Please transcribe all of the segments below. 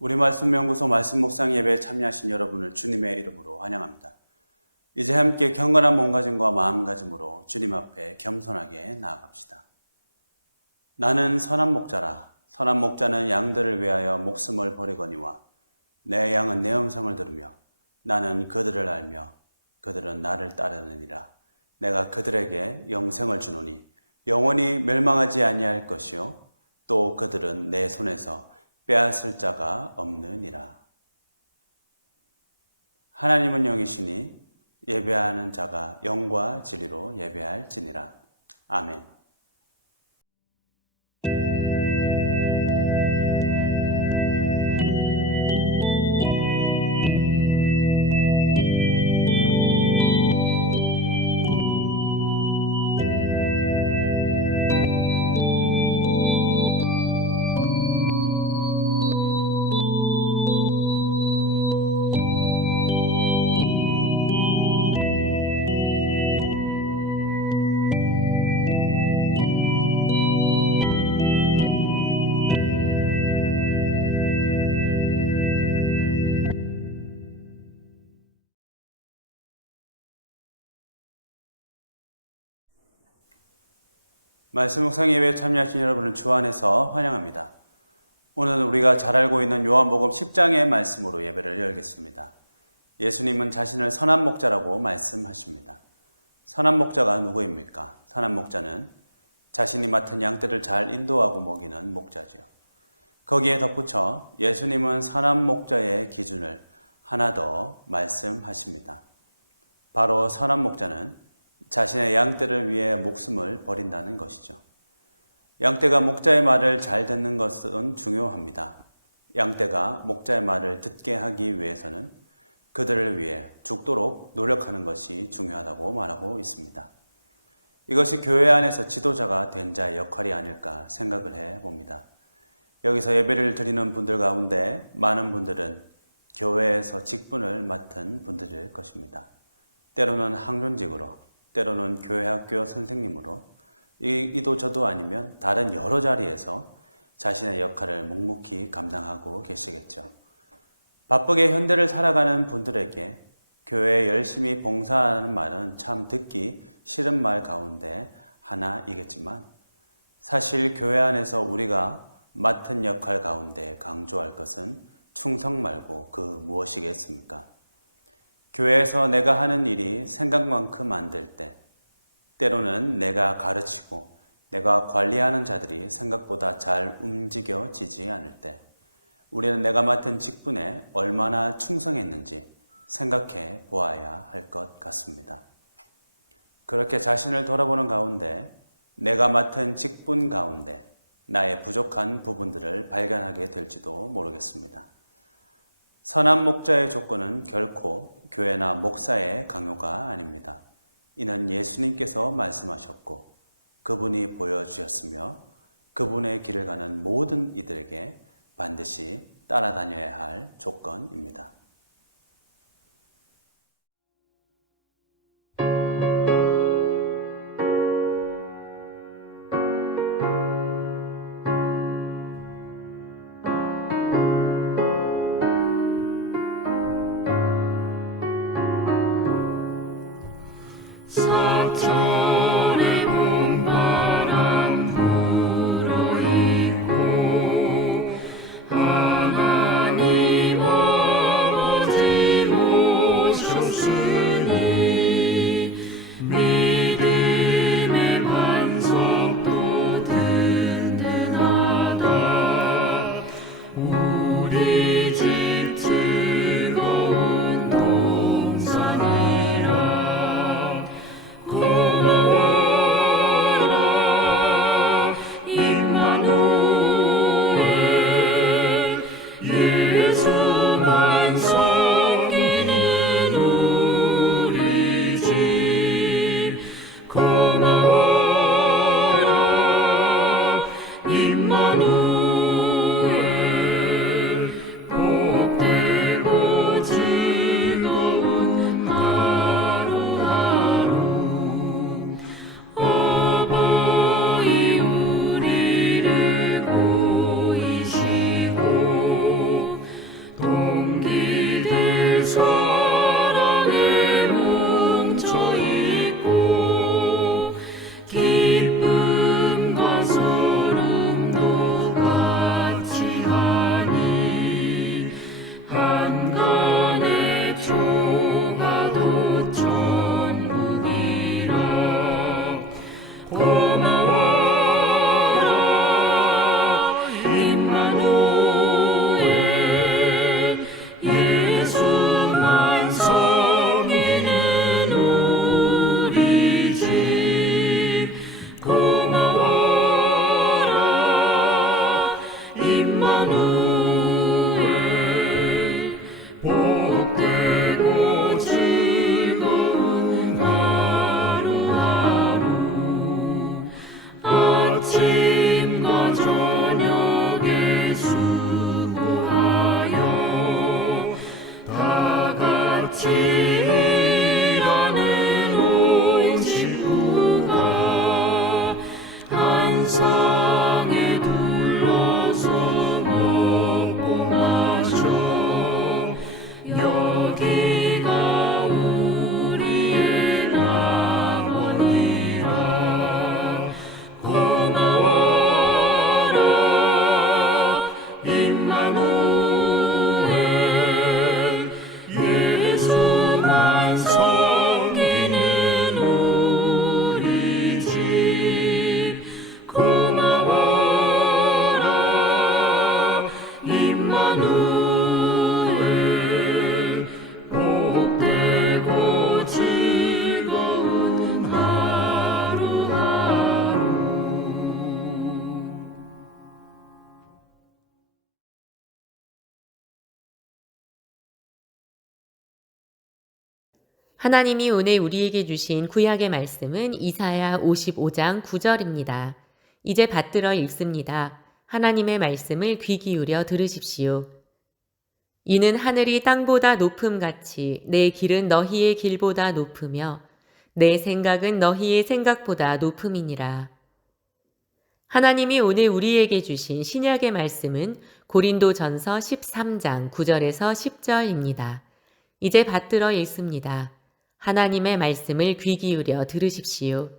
우리 말씀 연구소 말씀 묵상 예배에 참여하신 여러분을 주님의 이름으로 환영합니다. 이제 함께 경건한 몸가짐과 마음가짐으로 주님 앞에 겸손하게 나아갑시다. 나는 선한 목자라. 선한 목자는 양들을 위하여 목숨을 버리거니와 내 양은 내 음성을 들으며 나는 그들을 알며 그들은 나를 따르느니라. 내가 그들에게 영생을 주노니 영원히 멸망하지 아니할 것이요 또 그들은 내 손에서 빼앗을 자가 없느니라. 하나님은 영이시니 예배하는 자가 영과 진리로 예배할지니라. 아멘. 말씀 묵상 예배에 참여하신 여러분을 주 안에서 환영합니다. 오늘은 우리가 잘 알고 있는 요한복음 10장의 말씀으로 예배를 열겠습니다. 예수님은 자신을 선한 목자라고 말씀하십니다. 선한 목자가 누구입니까? 선한 목자는 자신이 맡은 양떼를 잘 인도하고 먹이는 목자지요. 거기에 덧붙여 예수님은 선한 목자의 기준을 하나 더 말씀하십니다. 바로 선한 목자는 자신의 양떼를 위해 목숨을 버린다는 것이죠. 양떼가 목자의 말을 잘 듣는 것은 중요합니다. 양떼가 목자의 말을 듣게 하기 위해서는 그들을 위해 죽도록 노력하는 것이 중요하다고 말하고 있습니다. 이것이 교회 안에서 지도자가 된 자의 역할이 아닐까 생각을 해 봅니다. 여기서 예배를 드리는 분들 가운데 많은 분들은 교회에서 직분을 맡은 분들일 것입니다. 때로는 항존직으로, 때로는 교회 학교 선생님으로, 이도 저도 아니면 다른 여러 자리에서 자신의 역할을 묵묵히 감당하고 계시겠죠. 바쁘게 현대를 살아가는 분들에게 교회에 열심히 봉사하는 말은 참 듣기 싫은 말 가운데 하나이겠지만 사실 교회 안에서 우리가 맡은 역할 가운데 강조할 것은 충성 말고 그 무엇이겠습니까? 교회에서 내가 하는 일이 생각만큼 안 될 때, 때로는 내가 가르치고 내가 관리하는 자들이 생각보다 잘 움직여지지 않을 때, 우리는 내가 맡은 직분에 얼마나 충성했는지 생각해 보아야 할 것 같습니다. 그렇게 자신을 돌아보는 가운데 내가 맡은 직분 가운데 나의 부족한 부분들을 발견하게 될지도 모르겠습니다. 선한 목자의 조건은 결코 교회나 목사의 강요가 아닙니다. 이는 예수님께서 말씀하셨고 그분이 보여주셨으며 그분의 길을 가는 모든 이들에게 반드시 따라다녀야 할 조건입니다. Emmanuel. 하나님이 오늘 우리에게 주신 구약의 말씀은 이사야 55장 9절입니다. 이제 받들어 읽습니다. 하나님의 말씀을 귀 기울여 들으십시오. 이는 하늘이 땅보다 높음 같이 내 길은 너희의 길보다 높으며 내 생각은 너희의 생각보다 높음이니라. 하나님이 오늘 우리에게 주신 신약의 말씀은 고린도 전서 13장 9절에서 10절입니다. 이제 받들어 읽습니다. 하나님의 말씀을 귀 기울여 들으십시오.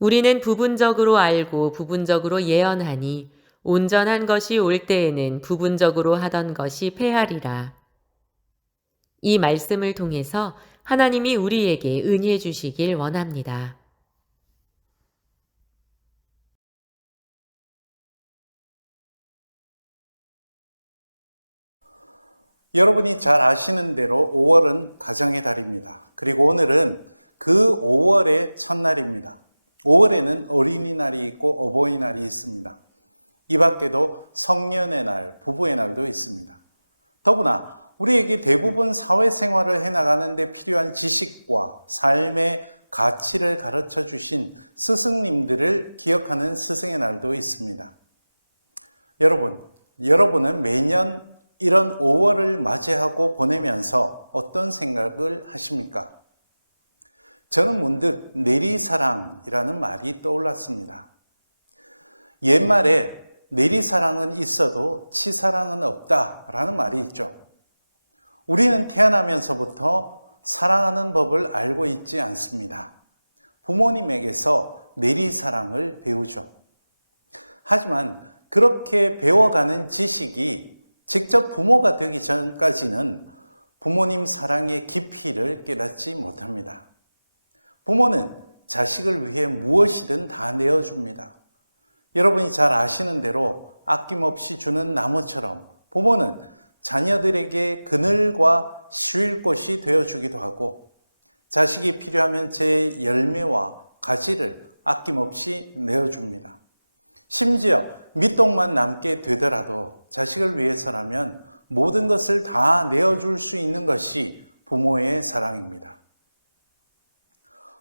우리는 부분적으로 알고 부분적으로 예언하니 온전한 것이 올 때에는 부분적으로 하던 것이 패하리라. 이 말씀을 통해서 하나님이 우리에게 은혜 주시길 원합니다. 여러분이 잘 아시는 대로 5월은 가정의 달입니다. 그리고 오늘은 그 5월의 첫날입니다. 5월에는 어린이날이 있고 어버이날이 있습니다. 이 밖에도 성년의 날, 부부의 날도 있습니다. 더구나 우리에게 대부분 사회생활을 해나가는데 필요한 지식과 삶의 가치를 가르쳐 주신 스승님들을 기억하는 스승의 날도 있습니다. 여러분, 여러분은 매년 이런 5월을 맞이하고 보내면서 어떤 생각을 하십니까? 저는 문득 내리사랑이라는 말이 떠올랐습니다. 옛말에 내리사랑은 있어도 치사랑은 없다라는 말이 있죠. 우리는 태어나면서부터 사랑하는 법을 알고 있지 않습니다. 부모님에게서 내리사랑을 배우죠. 하지만 그렇게 배워가는 지식이 직접 부모가 되기 전까지는 부모님 사랑의 깊이를 깨닫지 못합니다. 부모는 자식을 위해 무엇이든 다 내어줍니다. 여러분이 잘 아시는 대로 아낌없이 주는 나무처럼 부모는 자녀들에게 그늘과 쉴 곳이 되어주기도 하고 자식이 필요하면 제 열매와 가지를 아낌없이 내어줍니다. 심지어 밑동만 남게 되더라도 자식을 위해서라면 모든 것을 다 내어줄 수 있는 것이 부모의 사랑입니다.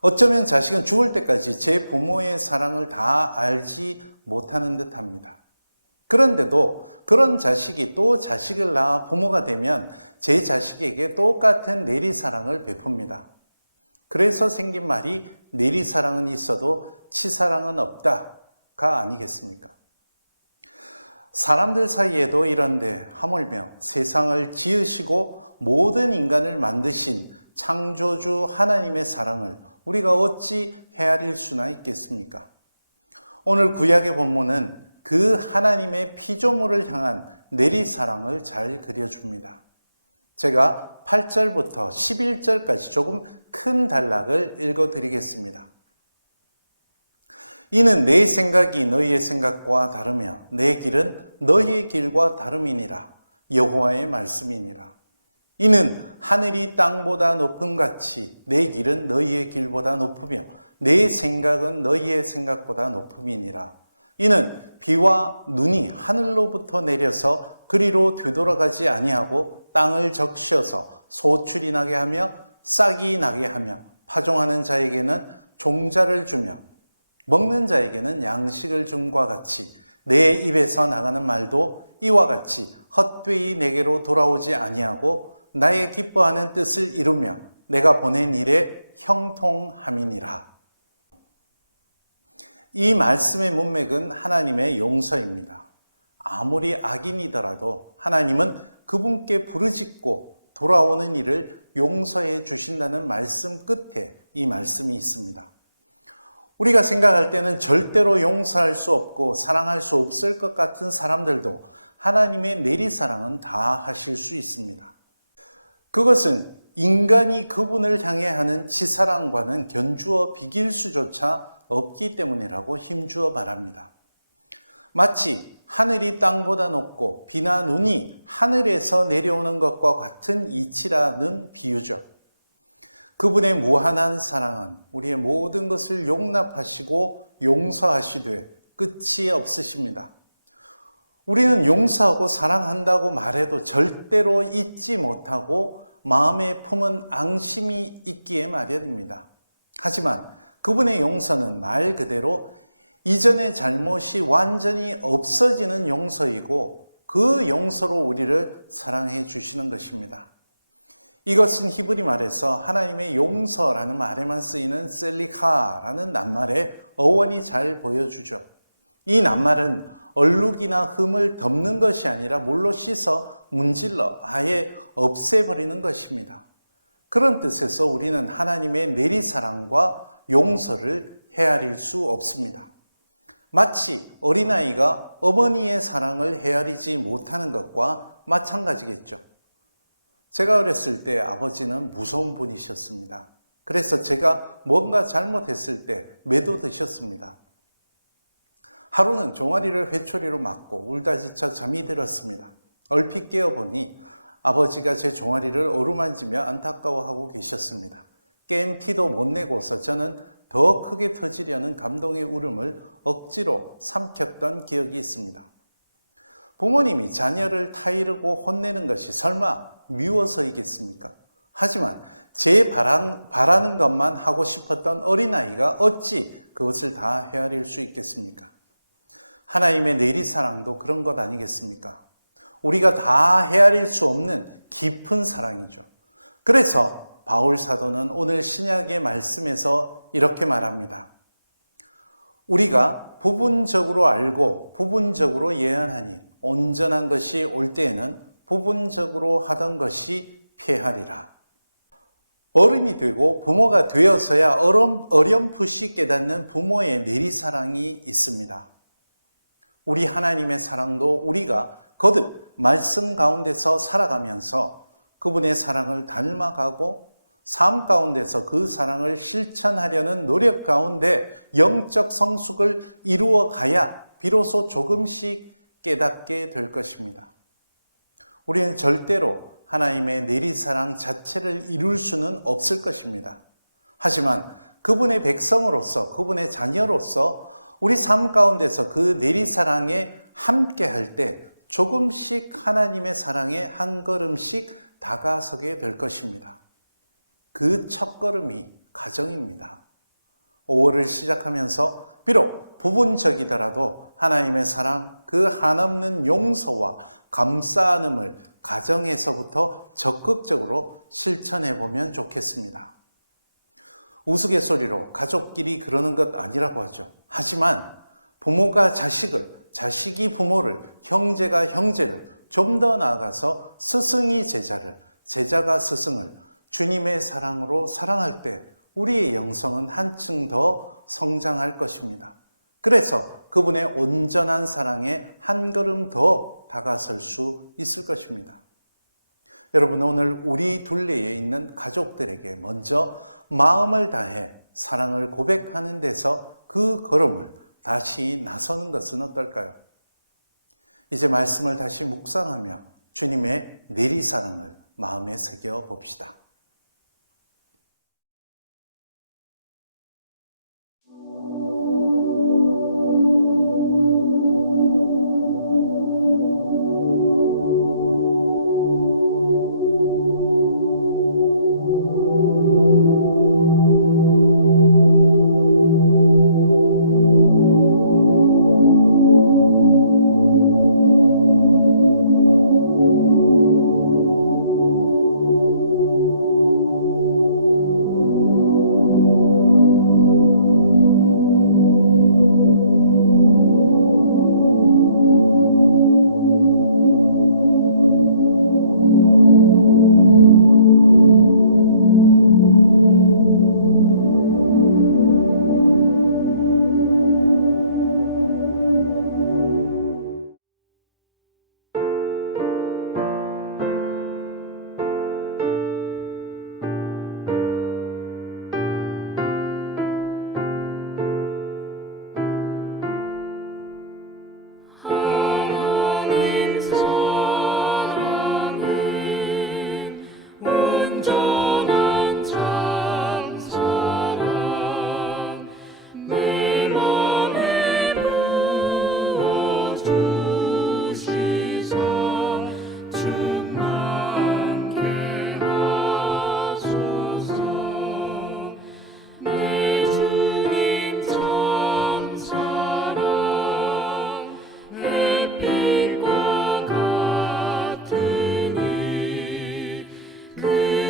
어쩌면 자식은 죽을 때까지 제 부모의 사랑을 다 알지 못하는 듯 합니다. 그런데도 그런 자식이 또 자식을 낳아 부모가 되면 제 자식에게 똑같은 내리사랑을 베풉니다. 그래서 생긴 말이 내리사랑은 있어도 치사랑은 없다가 아니겠습니까? 사람들 사이에도 이런데 하물며 세상을 지으시고 모든 인간을 만드신 창조주 하나님의 사랑을 우리가 어찌 헤아릴 수나 있겠습니까? 오늘 구약의 본문은 그 하나님의 피조물을 향한 내리 사랑을 잘 그려줍니다. 제가 8절부터 11절까지 조금 큰 단락을 읽어드리겠습니다. 이는 내 생각이 너희의 생각과 다르며 내 길은 너희의 길과 다름이니라. 여호와의 말씀이니라. 이는 하늘이 땅보다 높음 같이 내 길은 너희의 길보다 높으며 내 생각은 너희의 생각보다 높음이니라. 이는 비와 눈이 하늘로부터 내려서 그리로 되돌아가지 아니하고 땅을 적셔서 소출이 나게 하며 싹이 나게 하며 파종하는 자에게는 종자를 주며 먹는 자에게는 양식을 줌과 같이 내 입에서 나가는 말도 이와 같이 헛되이 내게로 돌아오지 아니하고 나의 기뻐하는 뜻을 이루며 내가 보낸 일에 형통함이니라. 이 말씀의 문맥은 하나님의 용서입니다. 아무리 악인이더라도 하나님은 그분께 부르짖고 돌아오는 일을 용서해 주신다는 말씀 끝에 이 말씀이 있습니다. 우리가 생각할 때는 절대로 용서할 수 없고 사랑할 수 없을 것 같은 사람들도 하나님의 내리사랑은 다 하실 수 있습니다. 그것은 인간이 그분을 향해 하는 치사랑과는 견주어 비길 수조차 없기 때문이라고 힘주어 말합니다. 마치 하늘이 땅보다 높고 비나 눈이 하늘에서 내려오는 것과 같은 이치라는 비유죠. 그분의 무한한 사랑은 우리의 모든 것을 용납하시고 용서하시되 끝이 없으십니다. 우리는 용서하고 사랑한다고 말해도 절대로 잊지 못하고 마음에 품은 앙심이 있기에 마련입니다. 하지만 그분의 용서는 말 그대로 이전의 잘못이 완전히 없어지는 용서이고 그 용서로 우리를 사랑해 주시는 것입니다. 이것은 히브리 말에서 하나님의 용서라는 말에만 쓰이는 셀리카라는 낱말의 어원이 잘 보여주죠. 이 낱말은 얼룩이나 흠을 덮는 것이 아니라 물로 씻어 문질러 아예 없애버리는 것입니다. 그런 뜻에서 우리는 하나님의 내리사랑과 용서를 헤아릴 수 없습니다. 마치 어린아이가 어머니의 사랑을 헤아리지 못하는 것과 마찬가지겠죠. 제가 어렸을 때 아버지는 무서운 분이셨습니다. 그래서 제가 뭔가 잘못했을 때 매도 드셨습니다. 하루는 종아리를 회초리로 맞고 울다 지쳐 잠이 들었습니다. 얼핏 깨어보니 아버지가 제 종아리를 어루만지며 안타까워하고 계셨습니다. 깬 티도 못 내고서 저는 더 크게 터지려는 감동의 울음을 억지로 삼켰던 기억이 있습니다. 부모님이 자녀를 타이르고 혼내는 것이 설마 미워서이겠습니까? 하지만 제 바란, 바라는 것만 하고 싶었던 어린아이가 어찌 그것을 다 헤아릴 수 있겠습니까? 하나님의 내리사랑도 그런 것 아니겠습니까? 우리가 다 헤아릴 수 없는 깊은 사랑이죠. 그래서 바울 사도는 오늘 신약의 말씀에서 이렇게 말합니다. 우리가 부분적으로 알고 부분적으로 예언하니 온전한 것이 올 때에는 부분적으로 하던 것이 폐하리라. 어른이 되고 부모가 되어서야 어렴, 어렴풋이 깨닫는 부모의 내리사랑이 있습니다. 우리 하나님의 사랑도 우리가 거듭 말씀 가운데서 살아가면서 그분의 사랑을 닮아가고 삶 가운데서 그 사랑을 실천하려는 노력 가운데 영적 성숙을 이루어 가야 비로소 조금씩 깨닫게 될 것입니다. 우리는 절대로 하나님의 내리사랑 자체를 이룰 수는 없을 것입니다. 하지만 그분의 백성으로서, 그분의 자녀로서 우리 삶 가운데서 그 내리사랑에 함께 할 때 조금씩 하나님의 사랑에 한 걸음씩 다가서게 될 것입니다. 그 첫 걸음이 가정입니다. 5월을 시작하면서 비록 부분적이더라도 하나님의 사랑, 그 한없는 용서와 감싸안음을 가정에서부터 적극적으로 실천해 보면 좋겠습니다. 우스갯소리로 가족끼리 그러는 것 아니라고 하죠. 하지만 부모가 자식을, 자식이 부모를, 형제가 형제를 좀 더 나아가서 스승이 제자를, 제자가 스승을 주님의 사랑으로 사랑할 때 우리의 영성은 한층 더 성장할 것입니다. 그래서 그분의 온전한 사랑에 한 걸음 더 다가설 수 있을 것입니다. 여러분, 오늘 우리 둘레에 있는 가족들에게 먼저 마음을 다해 사랑을 고백하는 데서 그 걸음을 다시 나서는 것은 어떨까요? 이제 말씀을 다시 묵상하며 주님의 내리사랑을 마음에 새겨 봅시다.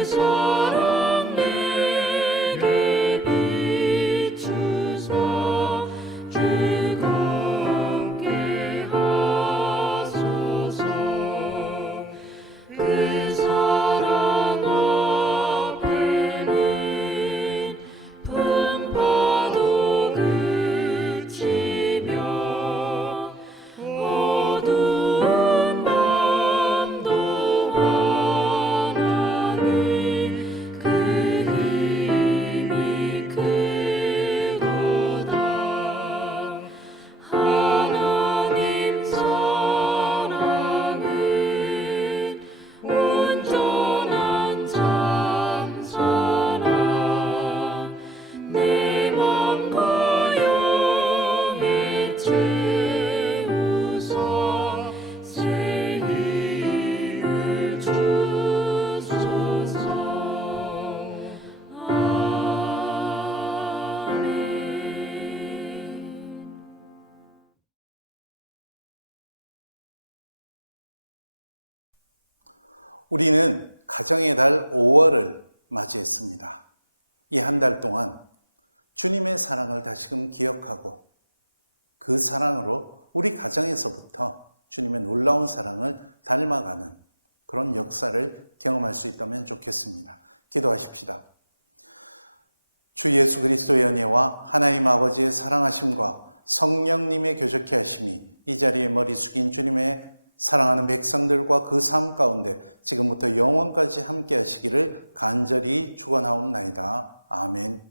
사 우리는 가정의 달 5월을 맞이했습니다. 이 한 달 동안 주님의 사랑을 다시금 기억하고 그 사랑으로 우리 가정에서부터 주님의 놀라운 사랑을 닮아가는 그런 역사를 경험할 수 있다면 좋겠습니다. 기도하십시다. 주 예수 그리스도의 은혜와 하나님 아버지의 사랑하심과 성령님의 교적케 하심이 이 자리에 머리 숙인 주님의 사랑하는 백성들과 그 삶 가운데 지금부터 영원까지 함께 하시기를 간절히 축원하옵나이다. 아멘.